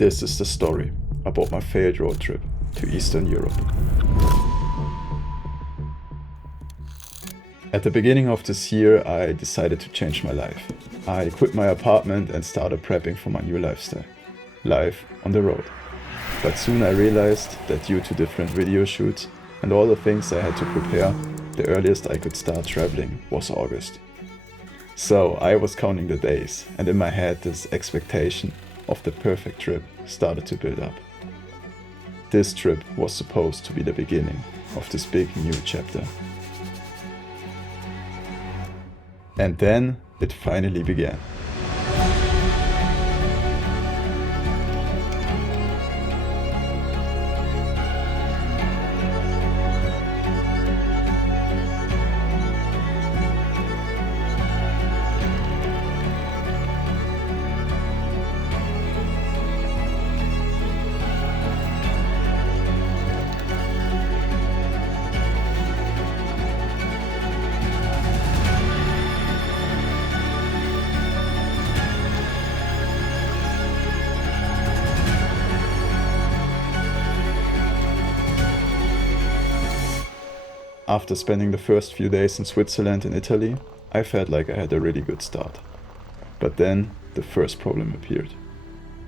This is the story about my failed road trip to Eastern Europe. At the beginning of this year, I decided to change my life. I quit my apartment and started prepping for my new lifestyle. Life on the road. But soon I realized that due to different video shoots and all the things I had to prepare, the earliest I could start traveling was August. So I was counting the days, and in my head this expectation of the perfect trip started to build up. This trip was supposed to be the beginning of this big new chapter. And then it finally began. After spending the first few days in Switzerland and Italy, I felt like I had a really good start. But then the first problem appeared.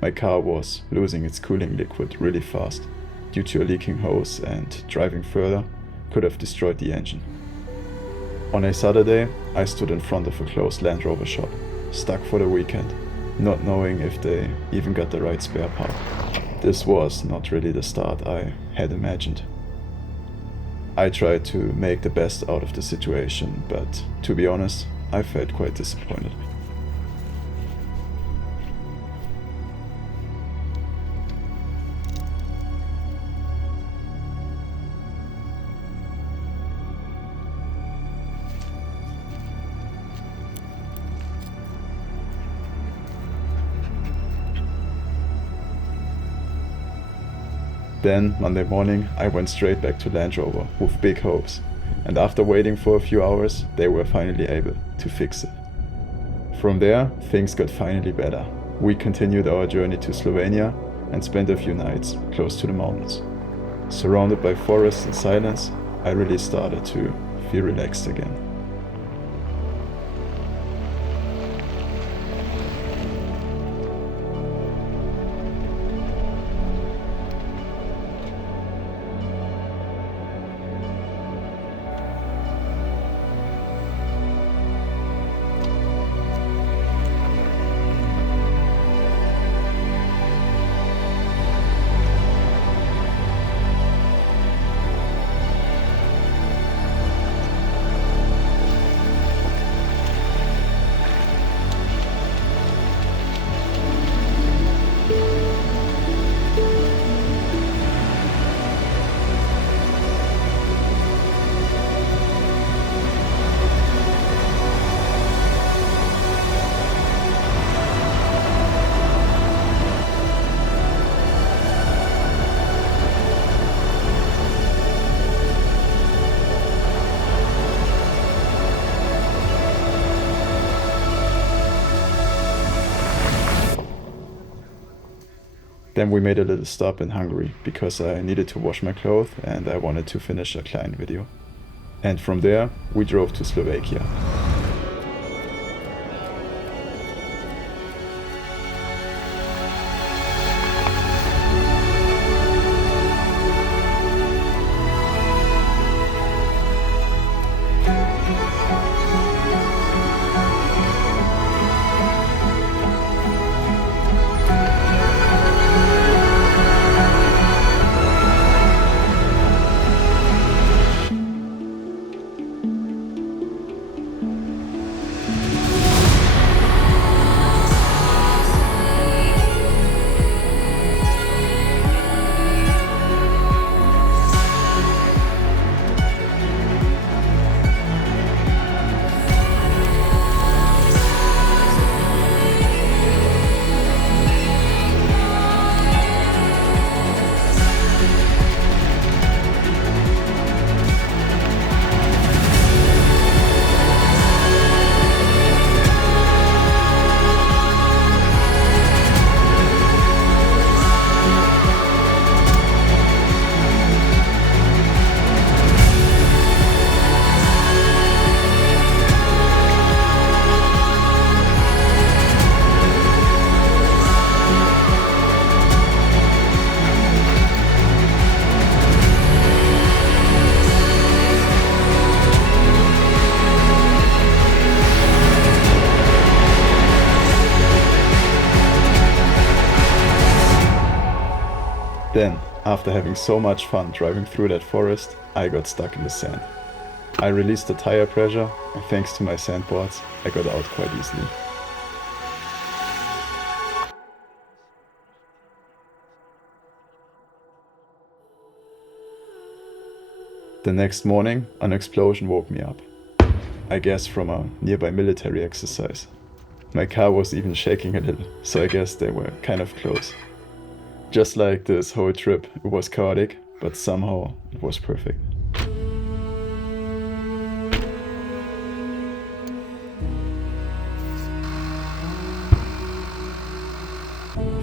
My car was losing its cooling liquid really fast due to a leaking hose, and driving further could have destroyed the engine. On a Saturday, I stood in front of a closed Land Rover shop, stuck for the weekend, not knowing if they even got the right spare part. This was not really the start I had imagined. I tried to make the best out of the situation, but to be honest, I felt quite disappointed. Then, Monday morning, I went straight back to Land Rover with big hopes, and after waiting for a few hours, they were finally able to fix it. From there, things got finally better. We continued our journey to Slovenia and spent a few nights close to the mountains. Surrounded by forests and silence, I really started to feel relaxed again. Then we made a little stop in Hungary because I needed to wash my clothes and I wanted to finish a client video. And from there, we drove to Slovakia. Then, after having so much fun driving through that forest, I got stuck in the sand. I released the tire pressure, and thanks to my sandboards, I got out quite easily. The next morning, an explosion woke me up. I guess from a nearby military exercise. My car was even shaking a little, so I guess they were kind of close. Just like this whole trip, it was chaotic, but somehow it was perfect.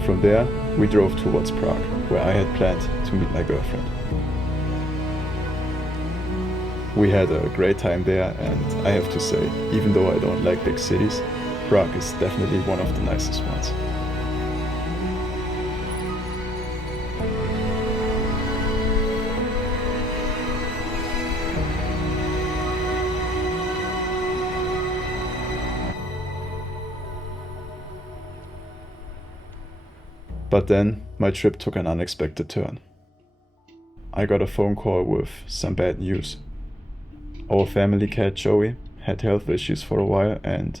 From there, we drove towards Prague, where I had planned to meet my girlfriend. We had a great time there, and I have to say, even though I don't like big cities, Prague is definitely one of the nicest ones. But then, my trip took an unexpected turn. I got a phone call with some bad news. Our family cat Joey had health issues for a while, and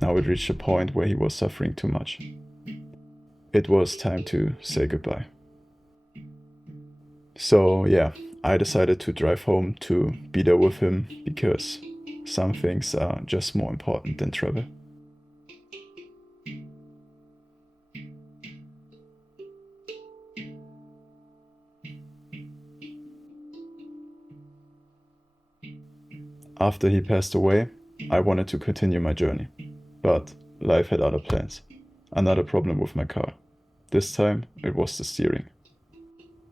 now it reached a point where he was suffering too much. It was time to say goodbye. So yeah, I decided to drive home to be there with him, because some things are just more important than travel. After he passed away, I wanted to continue my journey, but life had other plans. Another problem with my car. This time it was the steering.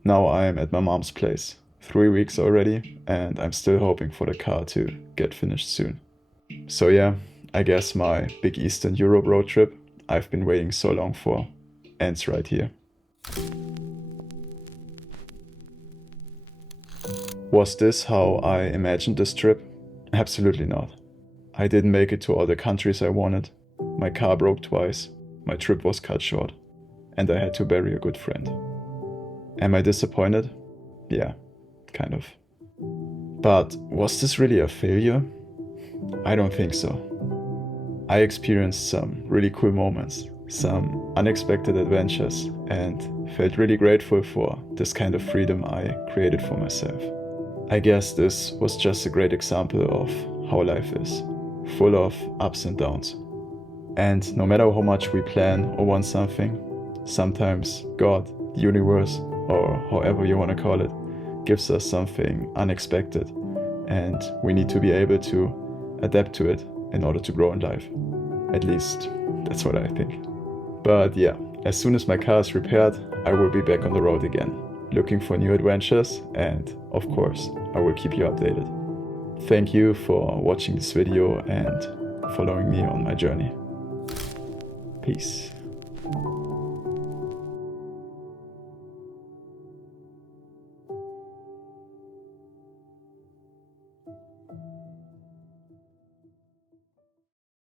Now I am at my mom's place, 3 weeks already, and I'm still hoping for the car to get finished soon. So yeah, I guess my big Eastern Europe road trip I've been waiting so long for ends right here. Was this how I imagined this trip? Absolutely not. I didn't make it to all the countries I wanted, my car broke twice, my trip was cut short, and I had to bury a good friend. Am I disappointed? Yeah, kind of. But was this really a failure? I don't think so. I experienced some really cool moments, some unexpected adventures, and felt really grateful for this kind of freedom I created for myself. I guess this was just a great example of how life is, full of ups and downs. And no matter how much we plan or want something, sometimes God, the universe, or however you want to call it, gives us something unexpected, and we need to be able to adapt to it in order to grow in life. At least, that's what I think. But yeah, as soon as my car is repaired, I will be back on the road again, looking for new adventures, and of course, I will keep you updated. Thank you for watching this video and following me on my journey. Peace.